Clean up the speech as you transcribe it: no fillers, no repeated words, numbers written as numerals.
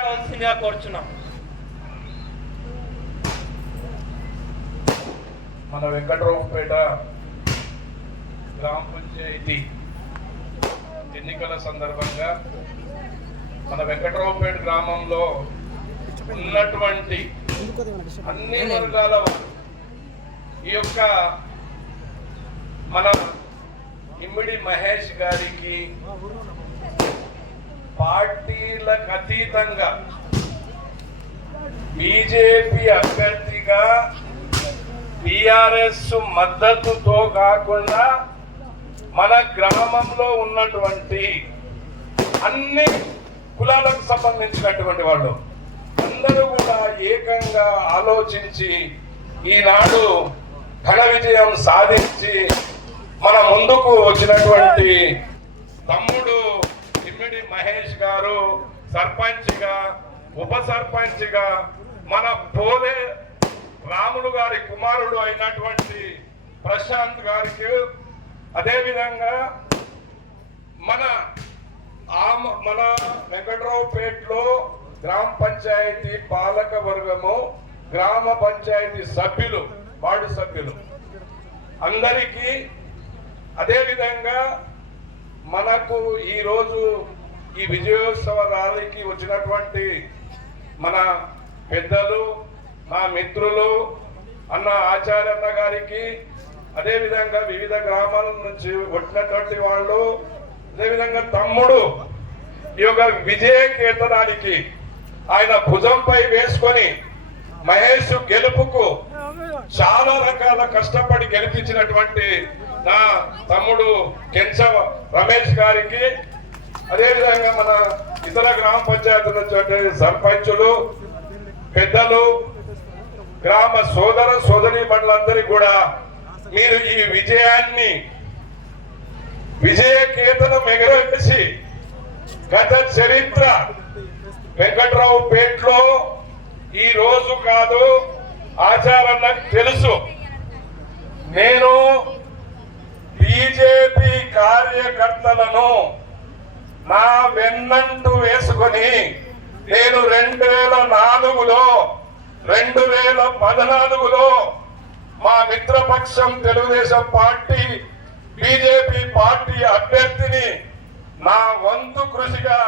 కోరుచున్నాం. మన వెంకట్రావుపేట గ్రామ పంచాయతీ ఎన్నికల సందర్భంగా మన వెంకట్రావుపేట గ్రామంలో ఉన్నటువంటి అన్ని వర్గాల ఈ యొక్క మన ఇమ్మిడి మహేష్ గారికి పార్టీలకు అతీతంగా బీజేపీ అభ్యర్థిగా టిఆర్ఎస్ మద్దతుతో కాకుండా మన గ్రామంలో ఉన్నటువంటి అన్ని కులాలకు సంబంధించినటువంటి వాళ్ళు అందరూ కూడా ఏకంగా ఆలోచించి ఈనాడు ఘన విజయం సాధించి మన ముందుకు వచ్చినటువంటి తమ్ముడు ఇమ్మిడి మహేష్ గారు సర్పంచ్గా ఉప సర్పంచ్గా మన పోలే రాములు గారి కుమారుడు అయినటువంటి ప్రశాంత్ గారికి అదేవిధంగా మన వెంకట్రావుపేటలో గ్రామ పంచాయతీ పాలక వర్గము గ్రామ పంచాయతీ సభ్యులు వార్డు సభ్యులు అందరికీ అదేవిధంగా మనకు ఈరోజు ఈ విజయోత్సవ ర్యాలీకి వచ్చినటువంటి మన పెద్దలు మా మిత్రులు అన్న ఆచార్యన్న గారికి అదేవిధంగా వివిధ గ్రామాల నుంచి వచ్చినటువంటి వాళ్ళు అదేవిధంగా తమ్ముడు ఈ యొక్క విజయ కీర్తనానికి ఆయన భుజంపై వేసుకొని మహేష్ గెలుపుకు చాలా రకాల కష్టపడి గెలిపించినటువంటి నా తమ్ముడు కెంచ రమేష్ గారికి అదేవిధంగా మన ఇతర గ్రామ పంచాయతీల నుంచి సర్పంచులు పెద్దలు గ్రామ సోదర సోదరీ మండలందరికీ కూడా మీరు ఈ విజయాన్ని విజయ కేతనం ఎగరవేసి గత చరిత్ర వెంకట్రావుపేటలో ఈ రోజు కాదు ఆచారాలకు తెలుసు. నేను బీజేపీ కార్యకర్తలను నా వెన్నంటూ వేసుకొని నేను 2004లో 2014లో మా మిత్రపక్షం తెలుగుదేశం పార్టీ బీజేపీ పార్టీ అభ్యర్థిని నా వంతు కృషిగా